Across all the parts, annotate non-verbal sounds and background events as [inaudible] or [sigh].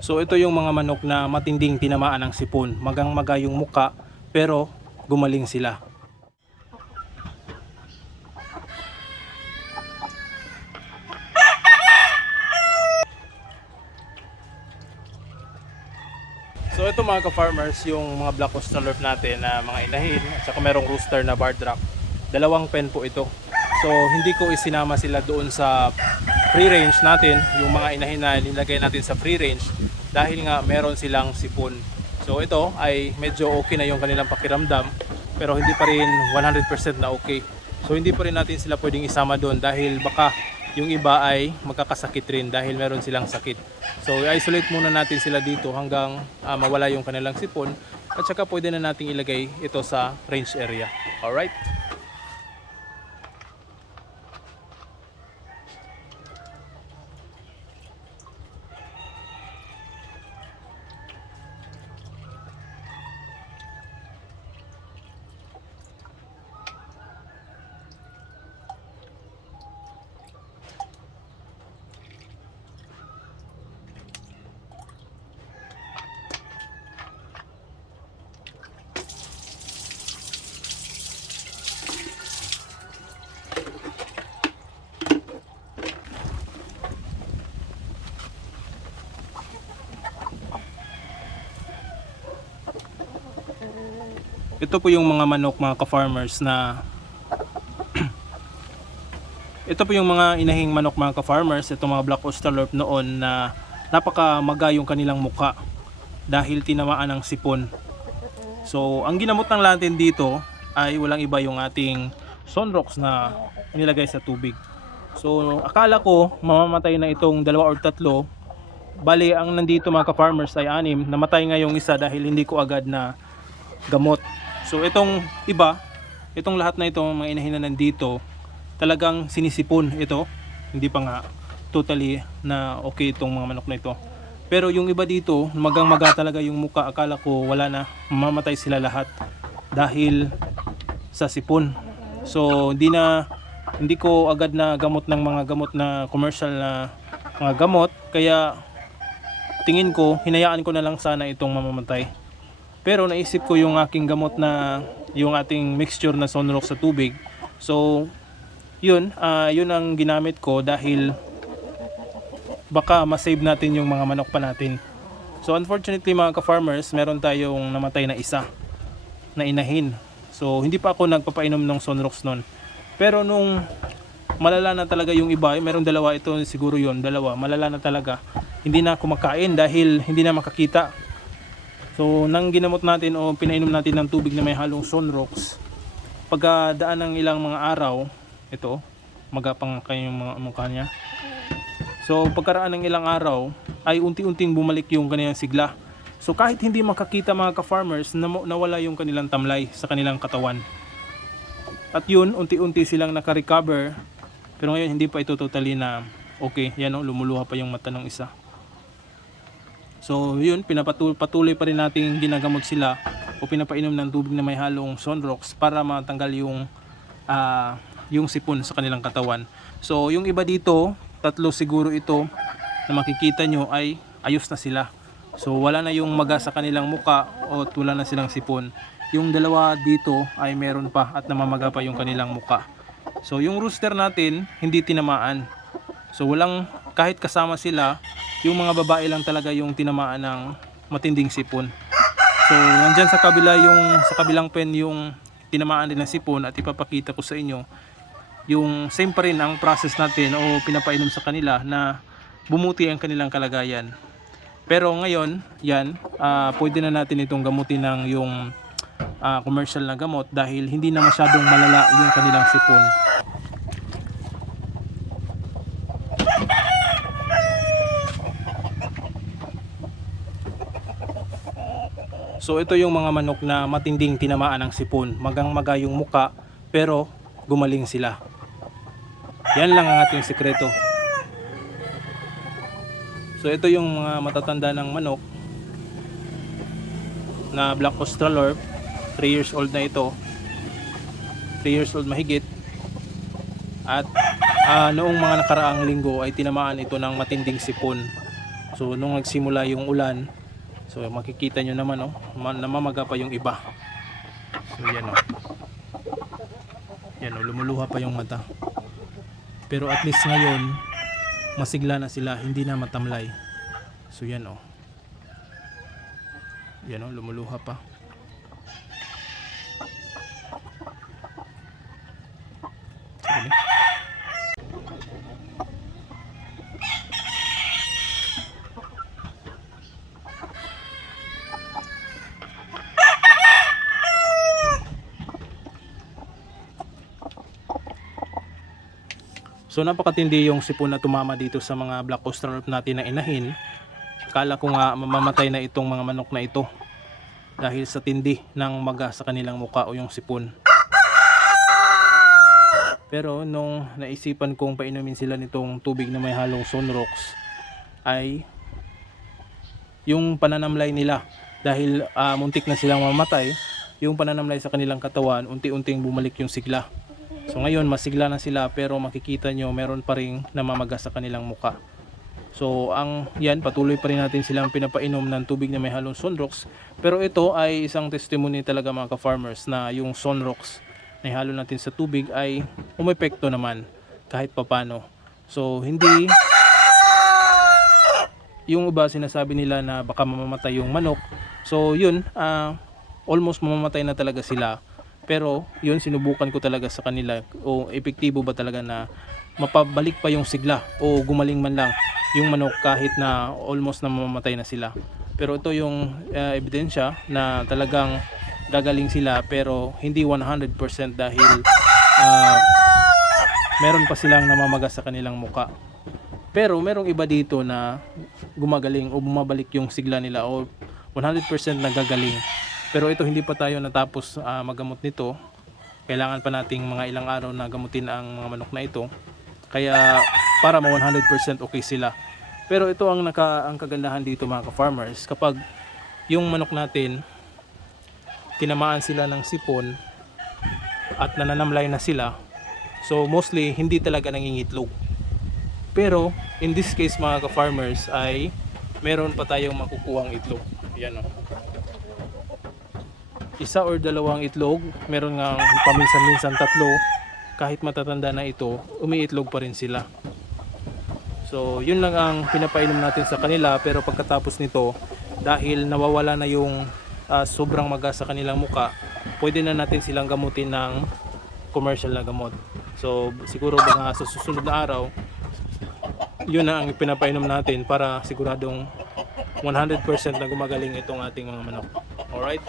So ito yung mga manok na matinding tinamaan ng sipon. Magang maga yung muka pero gumaling sila. So ito mga ka-farmers, yung mga black Australorp natin na mga inahin at saka merong rooster na barred rock. Dalawang pen po ito. So hindi ko isinama sila doon sa free range natin, yung mga inahin na nilagay natin sa free range dahil nga meron silang sipon. So ito ay medyo okay na yung kanilang pakiramdam pero hindi pa rin 100% na okay. So hindi pa rin natin sila pwedeng isama doon dahil baka yung iba ay magkakasakit rin dahil meron silang sakit. So i-isolate muna natin sila dito hanggang ah, mawala yung kanilang sipon at saka pwede na nating ilagay ito sa range area. Alright? Ito po yung mga manok mga ka-farmers na [clears throat] Ito po yung mga inahing manok mga ka-farmers, itong mga black Australorp noon na napakamaga yung kanilang muka dahil tinamaan ng sipon. So, ang ginamot ng natin dito ay walang iba yung ating sunrocks na nilagay sa tubig. So, akala ko mamamatay na itong dalawa or tatlo. Bali, ang nandito mga ka-farmers ay anim. Namatay nga yung isa dahil hindi ko agad na gamot. So, itong iba, itong lahat na ito, mga inahin na nandito, talagang sinisipon ito. Hindi pa nga totally na okay itong mga manok na ito. Pero yung iba dito, magang maga talaga yung muka. Akala ko wala na, mamamatay sila lahat dahil sa sipon. So, hindi na hindi ko agad na gamot ng mga gamot na commercial na mga gamot kaya tingin ko hinayaan ko na lang sana itong mamamatay. Pero naisip ko yung aking gamot na yung ating mixture na sonrox sa tubig. So, yun, ah, yun ang ginamit ko dahil baka masave natin yung mga manok pa natin. So unfortunately mga ka-farmers, meron tayong namatay na isa na inahin. So hindi pa ako nagpapainom ng Sonrox noon. Pero nung malala na talaga yung iba, eh, meron dalawa ito siguro yon dalawa, malala na talaga. Hindi na kumakain dahil hindi na makakita. So nang ginamot natin o pinainom natin ng tubig na may halong Sonrox, pagdaan ng ilang mga araw, ito, magapang kayong mga mukha niya. So pagkaraan ng ilang araw ay unti-unting bumalik yung kanilang sigla. So kahit hindi makakita mga ka-farmers, nawala yung kanilang tamlay sa kanilang katawan. At yun, unti-unti silang naka-recover. Pero ngayon hindi pa ito totally na okay. Yan o, lumuluha pa yung mata ng isa. So yun, pinapatuloy pa rin natin ginagamot sila o pinapainom ng tubig na may halong sunrox para matanggal yung ah, yung sipon sa kanilang katawan. So yung iba dito, tatlo siguro ito na makikita nyo ay ayos na sila. So wala na yung maga sa kanilang muka o wala na silang sipon. Yung dalawa dito ay meron pa at namamaga pa yung kanilang muka. So yung rooster natin hindi tinamaan. So walang kahit kasama sila, yung mga babae lang talaga yung tinamaan ng matinding sipon. So nandyan sa kabila yung sa kabilang pen yung tinamaan din ng sipon at ipapakita ko sa inyo yung same pa rin ang process natin o pinapainom sa kanila na bumuti ang kanilang kalagayan. Pero ngayon, yan, ah, pwede na natin itong gamutin ng yung ah, commercial na gamot dahil hindi na masyadong malala yung kanilang sipon. So ito yung mga manok na matinding tinamaan ng sipon. Magang maga yung muka pero gumaling sila. Yan lang ang ating sikreto. So ito yung mga matatanda ng manok na Black Australorp. 3 years old na ito. 3 years old mahigit. At ah, noong mga nakaraang linggo ay tinamaan ito ng matinding sipon. So nung nagsimula yung ulan, so makikita nyo naman oh, ma- namamaga pa yung iba. So yan oh. Yan oh, lumuluha pa yung mata. Pero at least ngayon, masigla na sila, hindi na matamlay. So yan oh. Yan oh, lumuluha pa. So napakatindi yung sipon na tumama dito sa mga black australorp natin na inahin. Kala ko nga mamamatay na itong mga manok na ito dahil sa tindi ng maga sa kanilang muka o yung sipon. Pero nung naisipan kong painumin sila nitong tubig na may halong sunrox ay yung pananamlay nila dahil ah, muntik na silang mamatay yung pananamlay sa kanilang katawan unti-unting bumalik yung sigla So ngayon masigla na sila pero makikita nyo meron pa rin namamaga sa kanilang muka. So ang yan patuloy pa rin natin silang pinapainom ng tubig na may halong sunrox. Pero ito ay isang testimony talaga mga ka-farmers na yung sunrox na ihalo natin sa tubig ay umepekto naman kahit papano. So hindi yung iba sinasabi nila na baka mamamatay yung manok. So yun, ah, almost mamamatay na talaga sila. Pero yun sinubukan ko talaga sa kanila o epektibo ba talaga na mapabalik pa yung sigla o gumaling man lang yung manok kahit na almost na mamamatay na sila. Pero ito yung ah, ebidensya na talagang gagaling sila pero hindi 100% dahil ah, meron pa silang namamaga sa kanilang muka. Pero merong iba dito na gumagaling o bumabalik yung sigla nila o 100% nagagaling. Pero ito hindi pa tayo natapos ah, magamot nito. Kailangan pa nating mga ilang araw na gamutin ang mga manok na ito. Kaya para ma 100% okay sila. Pero ito ang naka ang kagandahan dito mga ka-farmers kapag yung manok natin tinamaan sila ng sipon at nananamlay na sila. So mostly hindi talaga nangingitlog. Pero in this case mga ka-farmers ay meron pa tayong makukuhang itlog. Yan o. Isa or dalawang itlog, meron nga paminsan-minsan tatlo. Kahit matatanda na ito, umiitlog pa rin sila. So, yun lang ang pinapainom natin sa kanila pero pagkatapos nito, dahil nawawala na yung ah, sobrang maga sa kanilang muka, pwede na natin silang gamutin ng commercial na gamot. So, siguro baka sa susunod na araw, yun na ang pinapainom natin para siguradong 100% na gumagaling itong ating mga manok. Alright?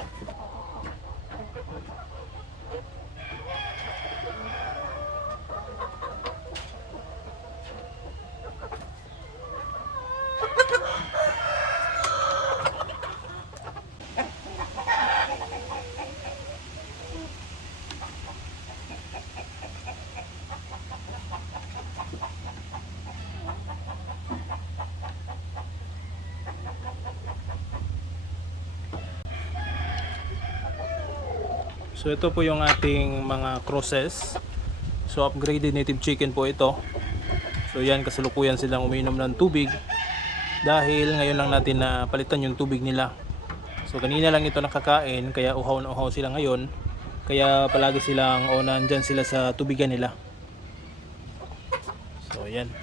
So ito po yung ating mga crosses. So upgraded native chicken po ito. So yan kasalukuyan silang umiinom ng tubig dahil ngayon lang natin na palitan yung tubig nila. So kanina lang ito nakakain kaya uhaw na uhaw sila ngayon. Kaya palagi silang o nandyan sila sa tubigan nila. So yan.